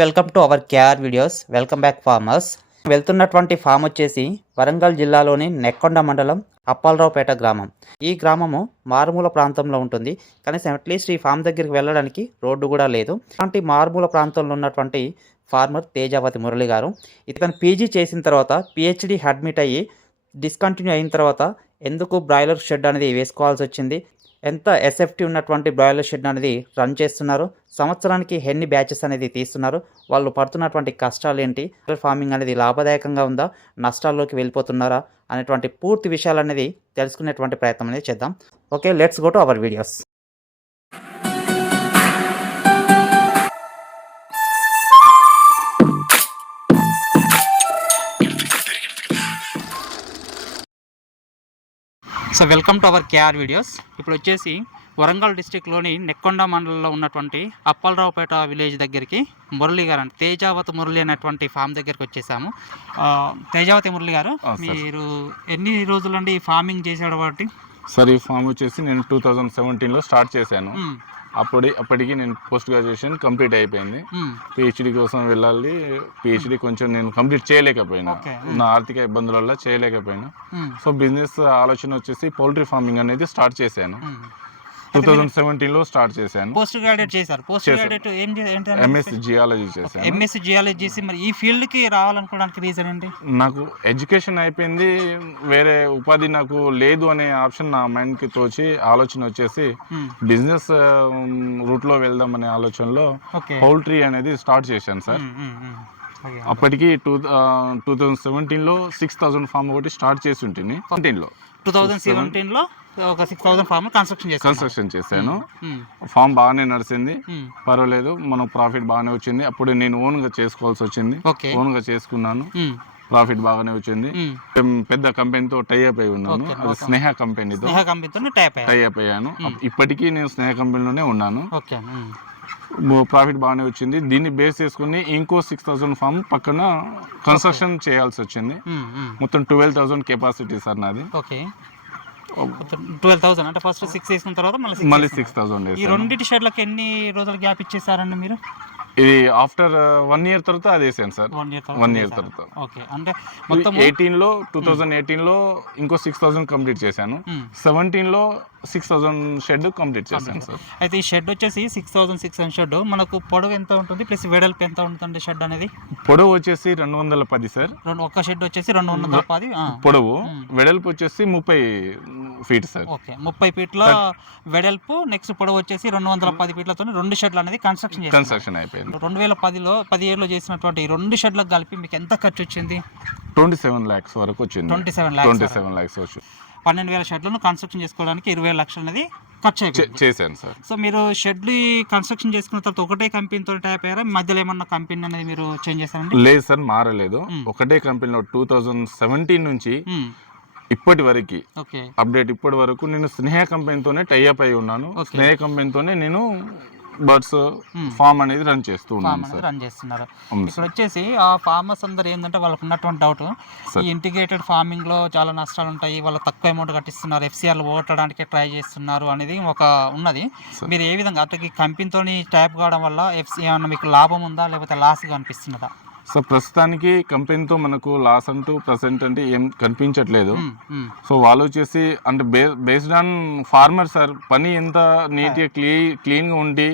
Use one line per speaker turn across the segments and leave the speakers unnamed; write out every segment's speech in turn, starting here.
Welcome to our KR videos. Welcome back farmers. వెళ్తున్నటువంటి farm వచ్చేసి వరంగల్ జిల్లాలోని నెక్కొండ మండలం అప్పాలరావుపేట గ్రామం. ఈ గ్రామము మారుమూల ప్రాంతంలో ఉంటుంది. కనీసం అట్లీస్ట్ ఈ ఫామ్ దగ్గరికి వెళ్ళడానికి రోడ్డు కూడా లేదు. అలాంటి మారుమూల ప్రాంతంలో ఉన్నటువంటి ఫార్మర్ తేజావతి మురళి గారు. ఇతను పీజీ చేసిన తర్వాత పిహెచ్డి అడ్మిట్ అయ్యి డిస్కంటిన్యూ అయిన తర్వాత ఎందుకు బ్రాయిలర్ షెడ్ అనేది వేసుకోవాల్సి వచ్చింది? ఎంత ఎస్ఎఫ్టీ ఉన్నటువంటి బ్రాయిలర్ షెడ్ అనేది రన్ చేస్తున్నారు? సంవత్సరానికి ఎన్ని బ్యాచెస్ అనేది తీస్తున్నారు? వాళ్ళు పడుతున్నటువంటి కష్టాలు ఏంటి? ఫార్మింగ్ అనేది లాభదాయకంగా ఉందా? నష్టాల్లోకి వెళ్ళిపోతున్నారా? అనేటువంటి పూర్తి విషయాలు అనేది తెలుసుకునేటువంటి ప్రయత్నం అనేది చేద్దాం. Okay let's go to our videos so welcome to our KR videos. ఇప్పుడు వచ్చేసి వరంగల్ డిస్టిక్లోని నెక్కొండ మండలంలో ఉన్నటువంటి అప్పలరావుపేట విలేజ్ దగ్గరికి మురళి గారు అంటే తేజావతి మురళి అనేటువంటి ఫామ్ దగ్గరికి వచ్చేసాము. తేజావతి మురళి గారు. మీరు ఎన్ని రోజుల నుండి ఫార్మింగ్ చేసాడు కాబట్టి?
సార్ ఈ ఫామ్ వచ్చేసి నేను టూ థౌజండ్ సెవెంటీన్లో స్టార్ట్ చేశాను. అప్పటి అప్పటికి నేను పోస్ట్ గ్రాడ్యుయేషన్ కంప్లీట్ అయిపోయింది. పిహెచ్డి కోసం వెళ్ళాలి. పిహెచ్డి కొంచెం నేను కంప్లీట్ చేయలేకపోయినా. నా ఆర్థిక ఇబ్బందుల వల్ల చేయలేకపోయినా సో బిజినెస్ ఆలోచన వచ్చేసి పౌల్ట్రీ ఫార్మింగ్ అనేది స్టార్ట్ చేశాను. టూ థౌజండ్ సెవెంటీన్లో స్టార్ట్ చేశాను.
పోస్ట్ గ్రాడ్యుయేట్ చేశారు. పోస్ట్. గ్రాడ్యుయేట్ ఏం చే-
ఎంఎస్
ఏంటి
జియాలజీ చేశాను.
ఎంఎస్సి జియాలజీ చేసి మరి ఈ ఫీల్డ్కి రావాలనుకోవడానికి రీజన్ ఏంటి?
నాకు ఎడ్యుకేషన్ అయిపోయింది. వేరే ఉపాధి నాకు లేదు అనే ఆప్షన్ నా మైండ్కి తోచి ఆలోచన వచ్చేసి బిజినెస్ రూట్లో వెళ్దాం అనే ఆలోచనలో పౌల్ట్రీ అనేది స్టార్ట్ చేశాను సార్. అప్పటికి టూ టూ థౌజండ్ సెవెంటీన్లో సిక్స్ థౌసండ్ ఫామ్ ఒకటి స్టార్ట్ చేసి ఉంటుంది సెవెంటీన్లో.
టూ థౌజండ్ ఒక సిక్స్ థౌసండ్ ఫార్మ్ కన్స్ట్రక్షన్ చేశారు
కన్స్ట్రక్షన్ చేశాను. ఫామ్ బాగానే నడిచింది. పర్వాలేదు మనకు ప్రాఫిట్ బాగానే వచ్చింది. అప్పుడు నేను ఓన్గా చేసుకోవాల్సి వచ్చింది.
ఓకే.
ఓన్గా చేసుకున్నాను. ప్రాఫిట్ బాగానే వచ్చింది. పెద్ద కంపెనీతో టైఅప్ అయి ఉన్నాను. అది. స్నేహ కంపెనీతో టైఅప్ అయ్యాను. ఇప్పటికీ నేను స్నేహ కంపెనీలోనే ఉన్నాను. ప్రాఫిట్ బాగానే వచ్చింది. దీన్ని బేస్ చేసుకుని ఇంకో సిక్స్ థౌసండ్ ఫామ్ పక్కన కన్స్ట్రక్షన్ చేయాల్సి వచ్చింది. మొత్తం ట్వెల్వ్ థౌసండ్ కెపాసిటీ సార్ నాది.
ఓకే ట్వెల్వ్ థౌసండ్ అంటే ఫస్ట్ సిక్స్ తర్వాత మళ్ళీ
మళ్ళీ. సిక్స్ థౌసండ్
ఈ రెండింటి షెడ్లకి ఎన్ని రోజులు గ్యాప్ ఇచ్చేసారండి మీరు?
ఇది ఆఫ్టర్ వన్ ఇయర్ తర్వాత అది వేసాను సార్
వన్ ఇయర్
తర్వాత
ఓకే అంటే మొత్తం
ఎయిటీన్లో టూ థౌజండ్ ఎయిటీన్లో ఇంకో సిక్స్ థౌసండ్ కంప్లీట్ చేశాను. సెవెంటీన్లో సిక్స్ థౌసండ్ షెడ్ కంప్లీట్ చేశాను సార్
అయితే ఈ షెడ్ వచ్చేసి six thousand six hundred shed మనకు పొడవు ఎంత ఉంటుంది? ప్లస్ వెడల్పు ఎంత ఉంటుందండి షెడ్ అనేది?
పొడవు వచ్చేసి రెండు వందల పది సార్
రెండు ఒక్క షెడ్ వచ్చేసి రెండు వందల పది.
పొడవు. వెడల్పు వచ్చేసి ముప్పై ఫీట్ సార్
ఓకే ముప్పై ఫీట్ల వెడల్పు నెక్స్ట్ పొడవు వచ్చేసి రెండు వందల పది ఫీట్లతో రెండు షెడ్లు అనేది కన్స్ట్రక్షన్
కన్స్ట్రక్షన్ అయిపోయింది.
రెండు వేల పదిలో పదిహేడులో చేసినటువంటి రెండు షెడ్లకు కలిపి మీకు ఎంత ఖర్చు వచ్చింది?
ట్వంటీ సెవెన్ ల్యాక్స్ వరకు వచ్చింది.
Twenty seven
twenty
lakhs
seven lakhs వచ్చి
పన్నెండు వేల షెడ్లను కన్స్ట్రక్షన్ చేసుకోవడానికి ఇరవై లక్షలు అనేది ఖర్చు
చేశాను సార్.
సో మీరు షెడ్లు కన్స్ట్రక్షన్ చేసుకున్న తర్వాత ఒకటే కంపెనీతో ట్యాప్ అయ్యారా? మధ్యలో ఏమన్నా కంపెనీ అనేది మీరు చేంజ్ చేశారండి?
లేదు సార్ మారలేదు. ఒకటే కంపెనీలో టూ థౌజండ్ సెవెంటీన్ నుంచి. ఇప్పటి వరకు
ఓకే.
అప్డేట్ ఇప్పటి వరకు నేను స్నేహ కంపెనీతోనే టైఅప్ అయి ఉన్నాను. స్నేహ కంపెనీతోనే నేను బర్డ్స్. ఫామ్ అనేది రన్ చేస్తూ
ఫామ్
ఉన్నాను
అనేది
సార్
రన్ చేస్తున్నారు
అవును
ఇక్కడ వచ్చేసి ఆ ఫార్మర్స్ అందరు ఏంటంటే వాళ్ళకు ఉన్నటువంటి డౌట్. ఈ ఇంటిగ్రేటెడ్ ఫార్మింగ్లో చాలా నష్టాలు ఉంటాయి వాళ్ళు తక్కువ అమౌంట్ కట్టిస్తున్నారు ఎఫ్సిఆర్ ఓటడానికి ట్రై చేస్తున్నారు అనేది ఒక ఉన్నది
Sir.
మీరు ఏ విధంగా అతనికి కంపెనీతోని ట్యాప్ కావడం వల్ల ఎఫ్సి ఏమన్నా మీకు లాభం ఉందా లేకపోతే లాస్ అనిపిస్తున్నదా
సో ప్రస్తుతానికి కంపెనీతో మనకు లాస్ అంటూ ప్రజెంట్ అంటే ఏం కనిపించట్లేదు. సో వాళ్ళు వచ్చేసి అంటే బే బేస్డ్ ఆన్ ఫార్మర్ సార్ పని ఎంత నీట్గా క్లీ క్లీన్గా ఉండి.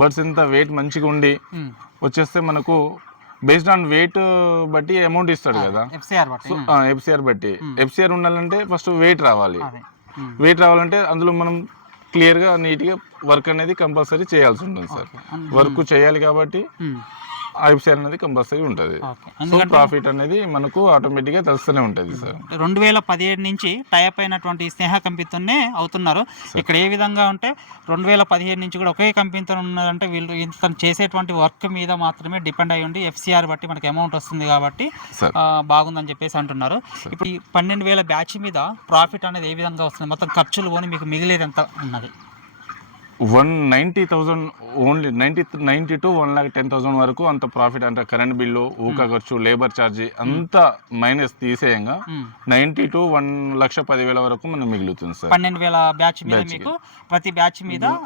బర్డ్స్ ఎంత వెయిట్ మంచిగా ఉండి. వచ్చేస్తే మనకు బేస్డ్ ఆన్ వెయిట్ బట్టి అమౌంట్ ఇస్తాడు కదా
ఎఫ్సిఆర్ బట్టి.
ఎఫ్సిఆర్ బట్టి. ఎఫ్సిఆర్ ఉండాలంటే ఫస్ట్ వెయిట్ రావాలి. వెయిట్ రావాలంటే అందులో మనం క్లియర్గా నీట్గా వర్క్ అనేది కంపల్సరీ చేయాల్సి ఉంటుంది సార్ వర్క్ చేయాలి కాబట్టి ఎఫ్సిఆర్ అనేది కంపల్సరీ ఉంటుంది. సో ప్రాఫిట్ అనేది మనకు ఆటోమేటిక్గా తెలుస్తూనే ఉంటుంది సార్.
రెండు వేల పదిహేడు నుంచి టైప్ అయినటువంటి స్నేహ కంపెనీతోనే అవుతున్నారు. ఇక్కడ ఏ విధంగా ఉంటే రెండు వేల పదిహేడు నుంచి కూడా ఒకే కంపెనీతో ఉన్నదంటే వీళ్ళు ఇతను చేసేటువంటి వర్క్ మీద మాత్రమే డిపెండ్ అయి ఉండి ఎఫ్సిఆర్ బట్టి మనకి అమౌంట్ వస్తుంది కాబట్టి బాగుందని చెప్పేసి అంటున్నారు. ఇప్పుడు ఈ పన్నెండు వేల బ్యాచ్ మీద ప్రాఫిట్ అనేది ఏ విధంగా వస్తుంది? మొత్తం ఖర్చులు పోని మీకు మిగిలేది ఎంత ఉన్నది?
One ninety thousand only ninety ninety to one lakh ten thousand వరకు అంత ప్రాఫిట్ అంటే కరెంట్ బిల్లు ఊక ఖర్చు లేబర్ ఛార్జీ అంతా మైనస్ తీసేయంగా
మ్మ్.
నైంటీ టు వన్ లక్ష పదివేల వరకు మనం మిగులుతుంది సార్
పన్నెండు వేల బ్యాచ్ మీద. మీకు ప్రతి బ్యాచ్ మీద
ఆ,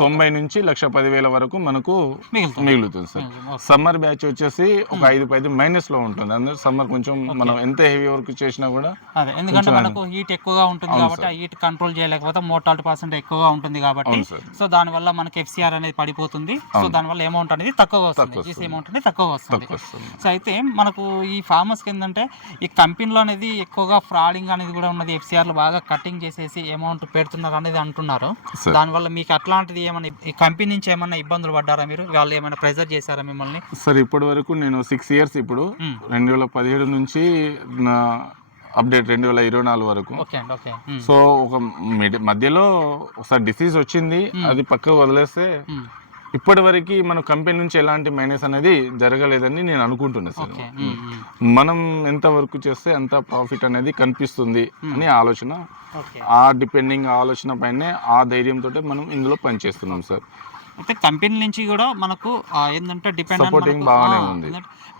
తొంభై నుంచి లక్ష పదివేల వరకు మనకు
మిగులుతుంది.
సార్. సమ్మర్ బ్యాచ్ వచ్చేసి ఒక ఐదు పది మైనస్లో ఉంటుంది. అందరూ సమ్మర్ కొంచెం మనం ఎంత హెవీ వర్క్ చేసినా కూడా
అదే. ఎందుకంటే మనకు హీట్ ఎక్కువగా ఉంటుంది కాబట్టి ఆ హీట్ కంట్రోల్ చేయలేకపోతే మోటాలిటీ పర్సెంట్ ఎక్కువగా ఉంటుంది కాబట్టి సో దానివల్ల మనకి ఎఫ్సిఆర్ అనేది పడిపోతుంది. సో దానివల్ల అమౌంట్ అనేది తక్కువగా వస్తుంది.
తక్కువ
జీసీ
వస్తుంది.
అమౌంట్ అనేది
తక్కువ వస్తుంది.
సో అయితే మనకు ఈ ఫార్మర్స్కి ఏంటంటే ఈ కంపెనీలో అనేది ఎక్కువగా ఫ్రాడింగ్ అనేది కూడా ఉన్నది. ఎఫ్సిఆర్లు బాగా కటింగ్ చేసేసి అమౌంట్ పెడుతున్నారు అనేది అంటున్నారు. దానివల్ల మీకు అట్లాంటిది ఏమైనా ఈ కంపెనీ నుంచి ఏమైనా ఇబ్బందులు పడ్డారా మీరు? వాళ్ళు ఏమైనా ప్రెజర్ చేశారా మిమ్మల్ని?
సార్ ఇప్పటి వరకు నేను సిక్స్ ఇయర్స్ ఇప్పుడు. రెండు వేల పదిహేడు నుంచి నా అప్డేట్ రెండు వేల ఇరవై నాలుగు వరకు.
ఓకే అండి ఓకే. ఉమ్.
సో ఒక మిడి మధ్యలో ఒకసారి డిసీజ్ వచ్చింది అది పక్కకు వదిలేస్తే
ఉమ్.
ఇప్పటి వరకు మన కంపెనీ నుంచి ఎలాంటి మైనస్ అనేది జరగలేదని నేను అనుకుంటున్నాను సార్. మనం ఎంత వర్క్ చేస్తే అంత ప్రాఫిట్ అనేది కనిపిస్తుంది అని ఆలోచన. ఆ డిపెండింగ్ ఆలోచన పైనే ఆ ధైర్యంతో మనం ఇందులో పనిచేస్తున్నాం సార్.
అయితే కంపెనీ నుంచి కూడా మనకు ఏంటంటే డిపెండ్.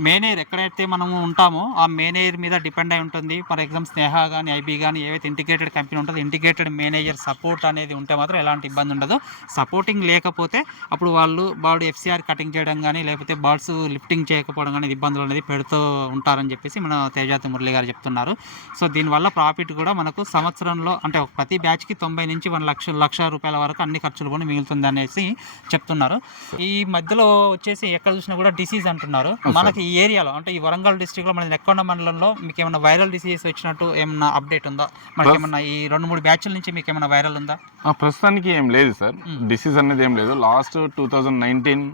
మెయిన్ ఎయిర్ ఎక్కడైతే మనము ఉంటామో ఆ మెయిన్ ఎయిర్ మీద డిపెండ్ అయి ఉంటుంది. ఫర్ ఎగ్జాంపుల్ స్నేహ కానీ ఐబీ కానీ ఏవైతే ఇంటిగ్రేటెడ్ కంపెనీ ఉంటుందో ఇంటిగ్రేటెడ్ మేనేజర్ సపోర్ట్ అనేది ఉంటే మాత్రం ఎలాంటి ఇబ్బంది ఉండదు. సపోర్టింగ్ లేకపోతే అప్పుడు వాళ్ళు బర్డ్ ఎఫ్సిఆర్ కటింగ్ చేయడం కానీ లేకపోతే బర్డ్స్ లిఫ్టింగ్ చేయకపోవడం కానీ ఇబ్బందులు అనేది పెడుతూ ఉంటారని చెప్పేసి మన తేజాతి మురళి గారు చెప్తున్నారు. సో దీనివల్ల ప్రాఫిట్ కూడా మనకు సంవత్సరంలో అంటే ప్రతి బ్యాచ్కి తొంభై నుంచి వన్ లక్ష లక్ష రూపాయల వరకు అన్ని ఖర్చులు కూడా మిగులుతుంది అనేసి చెప్తున్నారు. ఈ మధ్యలో వచ్చేసి ఎక్కడ చూసినా కూడా డిసీజ్ అంటున్నారు. మనకి ఈ ఏరియాలో అంటే ఈ వరంగల్ డిస్టిక్లో మన నెక్కొండ మండలంలో మీకు ఏమైనా వైరల్ డిసీజ్ వచ్చినట్టు ఏమైనా అప్డేట్ ఉందా? మనకి ఏమన్నా ఈ రెండు మూడు బ్యాచ్ల నుంచి మీకు ఏమైనా వైరల్ ఉందా
ప్రస్తుతానికి ఏం లేదు సార్. డిసీజ్ అనేది ఏం లేదు. Last two thousand nineteen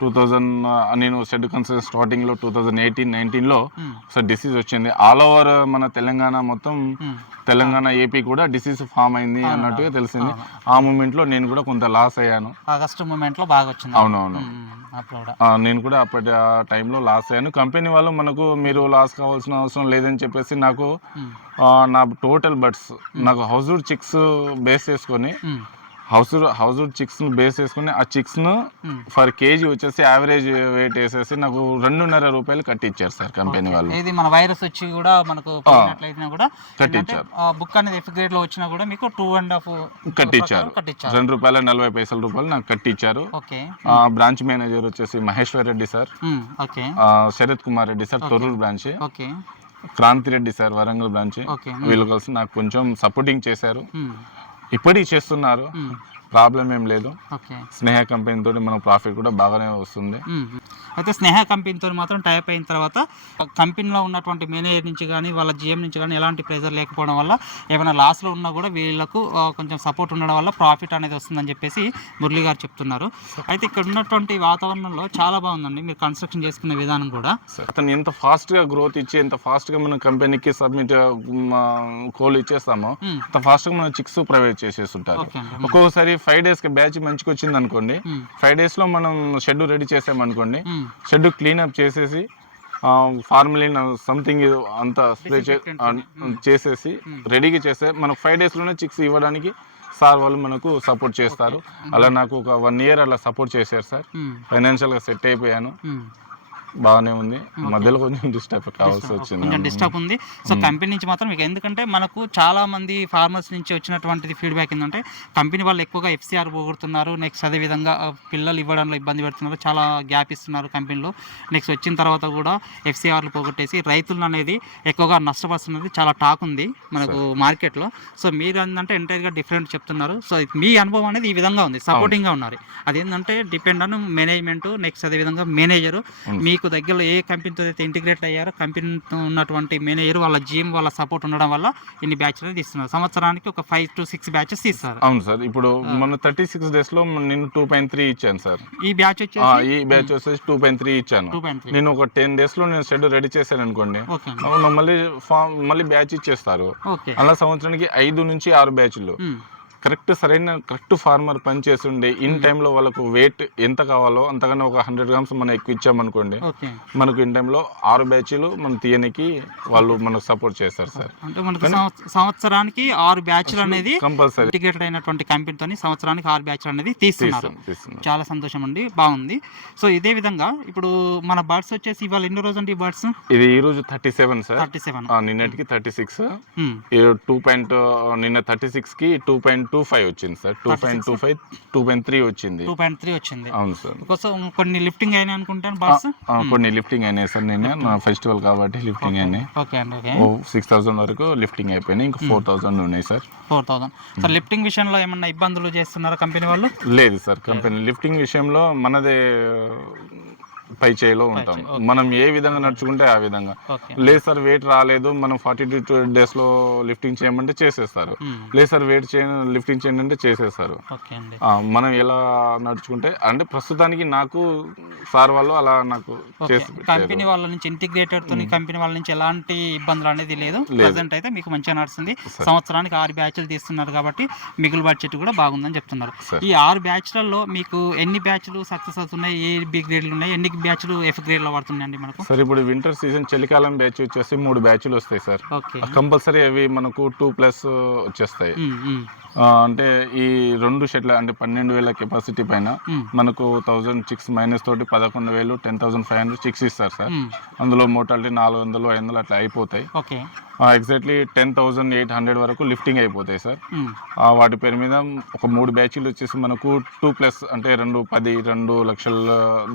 two thousand నేను షెడ్ కన్సర్ స్టార్టింగ్లో టూ థౌజండ్ ఎయిటీన్ నైన్టీన్లో ఒకసారి డిసీజ్ వచ్చింది. ఆల్ ఓవర్ మన తెలంగాణ మొత్తం
ఉమ్.
తెలంగాణ ఏపీ కూడా డిసీజ్ ఫామ్ అయింది అన్నట్టుగా తెలిసింది. ఆ మూమెంట్లో నేను కూడా కొంత లాస్ అయ్యాను.
ఆగస్ట్ మూమెంట్లో బాగా వచ్చింది?
అవునవును.
కూడా.
ఆ, నేను కూడా అప్పటి ఆ టైంలో లాస్ అయ్యాను. కంపెనీ వాళ్ళు మనకు మీరు లాస్ కావాల్సిన అవసరం లేదని చెప్పేసి నాకు నా టోటల్ బట్స్ నాకు హౌస్వుడ్ చిక్స్ బేస్ చేసుకొని హౌస్ హౌస్వుడ్ చిక్స్ బేస్ చేసుకొని ఆ
చిక్స్ను.
ఫర్ కేజీ వచ్చేసి యావరేజ్ వెయిట్ వేసేసి నాకు రెండున్నర రూపాయలు కట్టించారు సార్ కంపెనీ వాళ్ళు.
ఇది మన వైరస్ వచ్చి కూడా మనకు కూడా
కట్టించారు
బుక్ అనేది ఎఫ్ గ్రేడ్లో వచ్చినా కూడా మీకు టూ అండ్ హాఫ్
కట్టించారు రెండు రూపాయల నలభై పైసల రూపాయలు నాకు కట్టించారు బ్రాంచ్ మేనేజర్ వచ్చేసి మహేశ్వర్ రెడ్డి సార్. ఆ, Sharath Kumar Reddy sir Torrur branch Kranti Reddy sir Warangal branch
okay
వీళ్ళు కలిసి నాకు కొంచెం సపోర్టింగ్ చేశారు. ఇప్పటికి చేస్తున్నారు. ప్రాబ్లం ఏం లేదు. స్నేహ కంపెనీ తోటి మనకు ప్రాఫిట్ కూడా బాగానే వస్తుంది.
అయితే స్నేహ కంపెనీతో మాత్రం టైప్ అయిన తర్వాత కంపెనీలో ఉన్నటువంటి మేనేజర్ నుంచి కానీ వాళ్ళ జిఎం నుంచి కానీ ఎలాంటి ప్రెజర్ లేకపోవడం వల్ల ఏమైనా లాస్లో ఉన్నా కూడా వీళ్ళకు కొంచెం సపోర్ట్ ఉండడం వల్ల ప్రాఫిట్ అనేది వస్తుందని చెప్పేసి మురళి గారు చెప్తున్నారు. అయితే ఇక్కడ ఉన్నటువంటి వాతావరణంలో చాలా బాగుందండి. మీరు కన్స్ట్రక్షన్ చేసుకునే విధానం కూడా.
అతను ఎంత ఫాస్ట్గా గ్రోత్ ఇచ్చి ఎంత ఫాస్ట్గా మన కంపెనీకి సబ్మిట్ కోల్ ఇచ్చేస్తామో అంత ఫాస్ట్గా మనం చిక్స్ ప్రైవేట్ చేసేస్తుంటారు. ఒక్కొక్కసారి ఫైవ్ డేస్కి బ్యాచ్ మంచిగా వచ్చింది అనుకోండి ఫైవ్ డేస్లో మనం షెడ్ రెడీ చేసామనుకోండి షెడ్ క్లీనప్ చేసేసి ఫార్మలిన్ సంథింగ్ అంతా స్ప్రే చేసేసి రెడీగా చేస్తే మనకు ఫైవ్ డేస్లోనే చిక్స్ ఇవ్వడానికి సార్ వాళ్ళు మనకు సపోర్ట్ చేస్తారు. అలా నాకు ఒక వన్ ఇయర్ అలా సపోర్ట్ చేశారు సార్. ఫైనాన్షియల్గా సెట్ అయిపోయాను. బాగానే ఉంది. మధ్యలో కొంచెం డిస్టర్బ్ కావాల్సి వచ్చింది
కొంచెం డిస్టర్బ్ ఉంది. సో కంపెనీ నుంచి మాత్రం మీకు ఎందుకంటే మనకు చాలా మంది ఫార్మర్స్ నుంచి వచ్చినటువంటిది ఫీడ్బ్యాక్ ఏంటంటే కంపెనీ వాళ్ళు ఎక్కువగా ఎఫ్సిఆర్ పోగొడుతున్నారు. నెక్స్ట్ అదేవిధంగా పిల్లలు ఇవ్వడంలో ఇబ్బంది పెడుతున్నారు. చాలా గ్యాప్ ఇస్తున్నారు కంపెనీలో. నెక్స్ట్ వచ్చిన తర్వాత కూడా ఎఫ్సిఆర్లు పోగొట్టేసి రైతులను అనేది ఎక్కువగా నష్టపరుస్తున్నది. చాలా టాక్ ఉంది మనకు మార్కెట్లో. సో మీరు ఏంటంటే ఎంటైర్గా డిఫరెంట్ చెప్తున్నారు. సో మీ అనుభవం అనేది ఈ విధంగా ఉంది. సపోర్టింగ్గా ఉన్నారు. అదేంటంటే డిపెండ్ ఆన్ మేనేజ్మెంట్ నెక్స్ట్ అదేవిధంగా మేనేజరు మీకు దగ్గరలో ఏ కంపెనీతో అయితే ఇంటిగ్రేట్ అయ్యారో కంపెనీతో ఉన్నటువంటి మేనేజర్ వాళ్ళ జిమ్ వాళ్ళ సపోర్ట్ ఉండడం వల్ల ఇన్ని బ్యాచ్లు తీస్తున్నారు సంవత్సరానికి ఒక ఫైవ్ టు సిక్స్ బ్యాచెస్ తీస్తారు.
అవును సార్. ఇప్పుడు మన థర్టీ సిక్స్ డేస్లో నేను టూ పాయింట్ త్రీ ఇచ్చాను సార్.
ఈ బ్యాచ్ వచ్చేసి?
ఈ బ్యాచ్ వచ్చేసి టూ పాయింట్ త్రీ ఇచ్చాను. నేను ఒక టెన్ డేస్లో నేను షెడ్ రెడీ చేశాను అనుకోండి. మళ్ళీ ఫామ్ మళ్ళీ బ్యాచ్ ఇచ్చేస్తారు. అలా సంవత్సరానికి ఐదు నుంచి ఆరు బ్యాచ్లు కరెక్ట్ సరైన కరెక్ట్ ఫార్మర్ పని చేస్తుండే ఇన్ టైంలో వాళ్ళకు వెయిట్ ఎంత కావాలో అంతకన్నా ఒక హండ్రెడ్ గ్రామ్స్ మనం ఎక్కువ ఇచ్చామనుకోండి మనకు ఇన్ టైంలో ఆరు బ్యాచ్లు మనం తీయనికి వాళ్ళు మనకు సపోర్ట్ చేస్తారు సార్.
అంటే మనకు సంవత్స- సంవత్సరానికి ఆరు బ్యాచ్లు అనేది
కంపల్సరీ.
ఇంటిగ్రేటెడ్ అయినటువంటి కంపెనీతో సంవత్సరానికి ఆరు బ్యాచ్లు అనేది తీస్తున్నారు.
తీస్తున్నాం
చాలా సంతోషం అండి బాగుంది. సో ఇదే విధంగా ఇప్పుడు మన బర్డ్స్ వచ్చేసి ఇవాళ ఎన్ని రోజు అండి బర్డ్స్?
ఇది ఈ రోజు thirty seven sir.
Thirty seven.
నిన్నటికి థర్టీ సిక్స్. టూ పాయింట్ నిన్న థర్టీ సిక్స్కి టూ పాయింట్ టూ ఫైవ్ వచ్చింది sir. Two point two five two point three వచ్చింది.
టూ పాయింట్ త్రీ వచ్చింది.
అవును సార్.
కోసం కొన్ని లిఫ్టింగ్ అయినాయి అనుకుంటాను
ఆ, కొన్ని లిఫ్టింగ్ అయినాయి సార్ నేను నా ఫెస్టివల్ కాబట్టి లిఫ్టింగ్ అయినాయి.
ఓకే అండి ఓకే.
సిక్స్ థౌసండ్ వరకు లిఫ్టింగ్ అయిపోయినాయి. ఇంకా ఫోర్ థౌసండ్ ఉన్నాయి sir.
Four thousand. Sir lifting విషయంలో ఏమన్నా ఇబ్బందులు చేస్తున్నారా కంపెనీ వాళ్ళు?
లేదు సార్ కంపెనీ లిఫ్టింగ్ విషయంలో మనదే పై చేయిలో ఉంటాం మనం ఏ విధంగా నడుచుకుంటే ఆ విధంగా. లేదు సార్ వెయిట్ రాలేదు మనం ఫార్టీ టూ డేస్లో లిఫ్టింగ్ చేయమంటే చేసేస్తారు. లేదు సార్ వెయిట్ చేయ లిఫ్టింగ్ చేయండి అంటే చేసేస్తారు. మనం ఎలా నడుచుకుంటే అంటే ప్రస్తుతానికి నాకు సార్ వాళ్ళు అలా నాకు
కంపెనీ. వాళ్ళ నుంచి ఇంటిగ్రేటెడ్తో కంపెనీ వాళ్ళ నుంచి ఎలాంటి ఇబ్బందులు అనేది లేదు. ప్రజెంట్ అయితే మీకు మంచిగా నడుస్తుంది.
సరే.
సంవత్సరానికి ఆరు బ్యాచ్లు తీస్తున్నారు కాబట్టి మిగులు బడ్జెట్ కూడా బాగుందని చెప్తున్నారు. ఈ ఆరు బ్యాచ్లలో మీకు ఎన్ని బ్యాచ్లు సక్సెస్ అవుతున్నాయి ఏ బి గ్రేడ్లు ఉన్నాయి ఎన్ని బ్యాచ్లు ఎఫ్ గ్రేడ్లో పడుతున్నాయండి మనకు.
సార్ ఇప్పుడు వింటర్ సీజన్ చలికాలం బ్యాచ్ వచ్చేసి మూడు బ్యాచ్లు వస్తాయి సార్. కంపల్సరీ అవి మనకు టూ ప్లస్ వచ్చేస్తాయి. అంటే ఈ రెండు షెడ్ల అంటే పన్నెండు వేల కెపాసిటీ పైన మనకు థౌజండ్ చిక్స్ మైనస్ తోటి పదకొండు వేలు ten thousand five hundred chicks ఇస్తారు సార్. అందులో మోటాలిటీ నాలుగు వందలు ఐదు వందలు అట్లా అయిపోతాయి. Exactly ten thousand eight hundred వరకు లిఫ్టింగ్ అయిపోతాయి సార్. వాటి పేరు మీద ఒక మూడు బ్యాచ్లు వచ్చేసి మనకు టూ ప్లస్ అంటే రెండు పది రెండు లక్షలు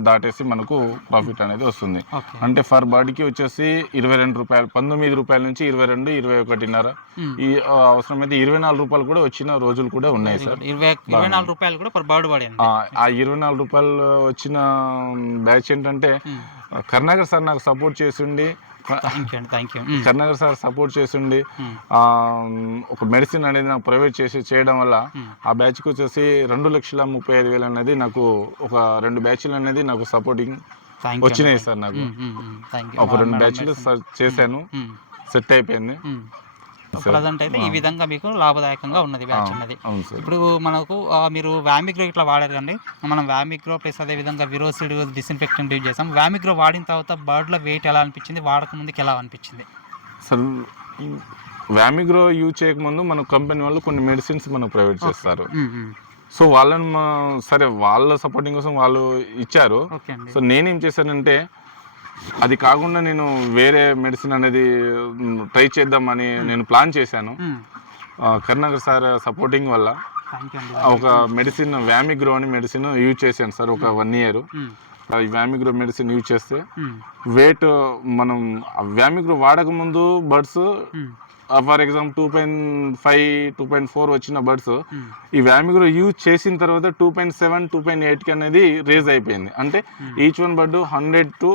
దాటేసి మనకు ప్రాఫిట్ అనేది వస్తుంది. అంటే ఫర్ బాడీకి వచ్చేసి ఇరవై రెండు రూపాయలు పంతొమ్మిది రూపాయల నుంచి ఇరవై రెండు ఇరవై ఒకటిన్నర. ఈ అవసరమైతే ఇరవై నాలుగు రూపాయలు కూడా వచ్చిన రోజులు కూడా ఉన్నాయి సార్.
ఇరవై నాలుగు రూపాయలు కూడా పర్ బర్డ్
ఆ ఇరవై నాలుగు రూపాయలు వచ్చిన బ్యాచ్ ఏంటంటే
ఉమ్,
కర్ణాకర్ సార్ నాకు సపోర్ట్ చేసిండి. కర్ణాకర్ సార్ సపోర్ట్ చేసిండి. ఆ, ఒక మెడిసిన్ అనేది నాకు ప్రొవైడ్ చేసి చేయడం వల్ల
ఉమ్.
ఆ బ్యాచ్కి వచ్చేసి రెండు లక్షల ముప్పై ఐదు వేలు అనేది నాకు ఒక రెండు బ్యాచ్లు అనేది నాకు సపోర్టింగ్ వచ్చినాయి సార్ నాకు.
యూ
ఒక రెండు బ్యాచ్లు. చేశాను. సెట్ అయిపోయింది.
ప్రజెంట్ అయితే ఈ విధంగా మీకు లాభదాయకంగా ఉన్నది బ్యాచ్ ఉన్నది
సార్.
ఇప్పుడు మనకు మీరు వ్యామిగ్రో ఇట్లా వాడారు కండి మనం వ్యామిగ్రో ప్లస్ అదే విధంగా విరోసిడ్ డిస్ఇన్ఫెక్టెంట్ యూజ్ చేసాం. వ్యామిగ్రో వాడిన తర్వాత బర్డ్ల వెయిట్ ఎలా అనిపించింది? వాడక ముందుకు ఎలా అనిపించింది?
సార్ వ్యామిగ్రో యూజ్ చేయకముందు మన కంపెనీ వాళ్ళు కొన్ని మెడిసిన్స్ మనకు ప్రొవైడ్ చేస్తారు. సో వాళ్ళని సరే వాళ్ళ సపోర్టింగ్ కోసం వాళ్ళు ఇచ్చారు. సో నేనేం చేశానంటే అది కాకుండా నేను వేరే మెడిసిన్ అనేది ట్రై చేద్దామని నేను ప్లాన్ చేశాను. కరుణాకర్ సార్ సపోర్టింగ్ వల్ల ఒక మెడిసిన్ వ్యామిగ్రో అని మెడిసిన్ యూజ్ చేశాను సార్ ఒక వన్ ఇయర్ వ్యామిగ్రో మెడిసిన్ యూజ్ చేస్తే వెయిట్ మనం వ్యామిగ్రో వాడక ముందు birds for example two point five two point four వచ్చిన బర్డ్స్ ఈ వ్యామిగ్రో యూజ్ చేసిన తర్వాత two point seven two point ఎయిట్కి అనేది రేజ్ అయిపోయింది. అంటే each one bird hundred to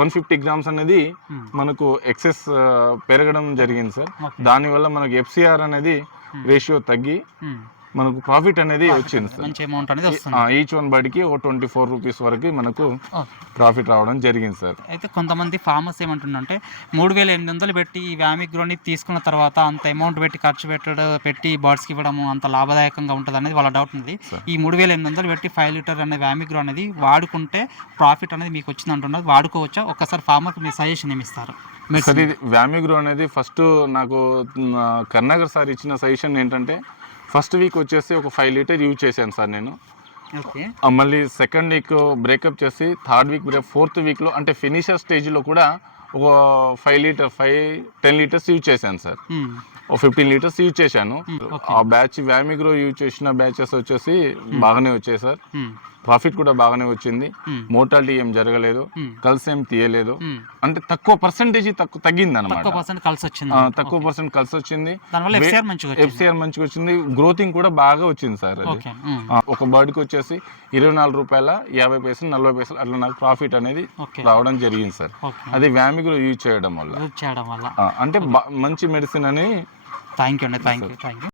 one fifty grams అనేది. మనకు ఎక్సెస్ పెరగడం జరిగింది సార్. దానివల్ల మనకు ఎఫ్సిఆర్ అనేది రేషియో తగ్గి. మనకు ప్రాఫిట్ అనేది వచ్చింది సార్.
మంచి అమౌంట్ అనేది వస్తుంది.
ఈచ్ వన్ బర్డ్కి ఒక ట్వంటీ ఫోర్ రూపీస్ వరకు మనకు. ప్రాఫిట్ రావడం జరిగింది సార్.
అయితే కొంతమంది ఫార్మర్స్ ఏమంటుండంటే మూడు వేల ఎనిమిది వందలు పెట్టి ఈ వ్యామిగ్రోని తీసుకున్న తర్వాత అంత అమౌంట్ పెట్టి ఖర్చు పెట్టడం పెట్టి బర్డ్స్కి ఇవ్వడము అంత లాభదాయకంగా ఉంటుంది అనేది వాళ్ళ డౌట్ ఉంది. ఈ మూడు వేల ఎనిమిది వందలు పెట్టి ఫైవ్ లీటర్ అనే వ్యామిగ్రో అనేది వాడుకుంటే ప్రాఫిట్ అనేది మీకు వచ్చింది అంటున్నారు. వాడుకోవచ్చా? ఒక్కసారి ఫార్మర్కి మీ సజెషన్ ఏమి ఇస్తారు?
సార్ ఇది వ్యామిగ్రో అనేది ఫస్ట్ నాకు మ్, కర్ణాకర్ సార్ ఇచ్చిన సజెషన్ ఏంటంటే ఫస్ట్ వీక్ వచ్చేసి ఒక ఫైవ్ లీటర్ యూజ్ చేశాను సార్ నేను. మళ్ళీ సెకండ్ వీక్ బ్రేకప్ చేసి థర్డ్ వీక్ ఫోర్త్ వీక్లో అంటే ఫినిషర్ స్టేజ్లో కూడా ఒక five litre five ten litres use చేశాను సార్. ఫిఫ్టీన్ లీటర్స్ యూజ్ చేశాను.
Okay.
ఆ బ్యాచ్ వ్యామిగ్రో యూజ్ చేసిన బ్యాచెస్ వచ్చేసి బాగానే వచ్చాయి సార్. ప్రాఫిట్ కూడా బాగానే వచ్చింది. మోటాలిటీ ఏం జరగలేదు. కలిసి ఏం తీయలేదు. అంటే తక్కువ పర్సంటేజ్ తక్కువ తగ్గింది అనమాట
తక్కువ పర్సెంట్ కలిసి వచ్చింది. ఎఫ్సిఆర్ మంచిగా వచ్చింది.
గ్రోతింగ్ కూడా బాగా వచ్చింది సార్ అది. ఆ, ఒక బర్డ్కి వచ్చేసి ఇరవై నాలుగు రూపాయల యాభై పైసలు నలభై పైసలు అట్లా నాకు ప్రాఫిట్ అనేది రావడం జరిగింది సార్. అది వ్యామిగ్రో యూజ్ చేయడం వల్ల. అంటే మంచి మెడిసిన్ అని
థ్యాంక్ యూ అండి థ్యాంక్ యూ థ్యాంక్ యూ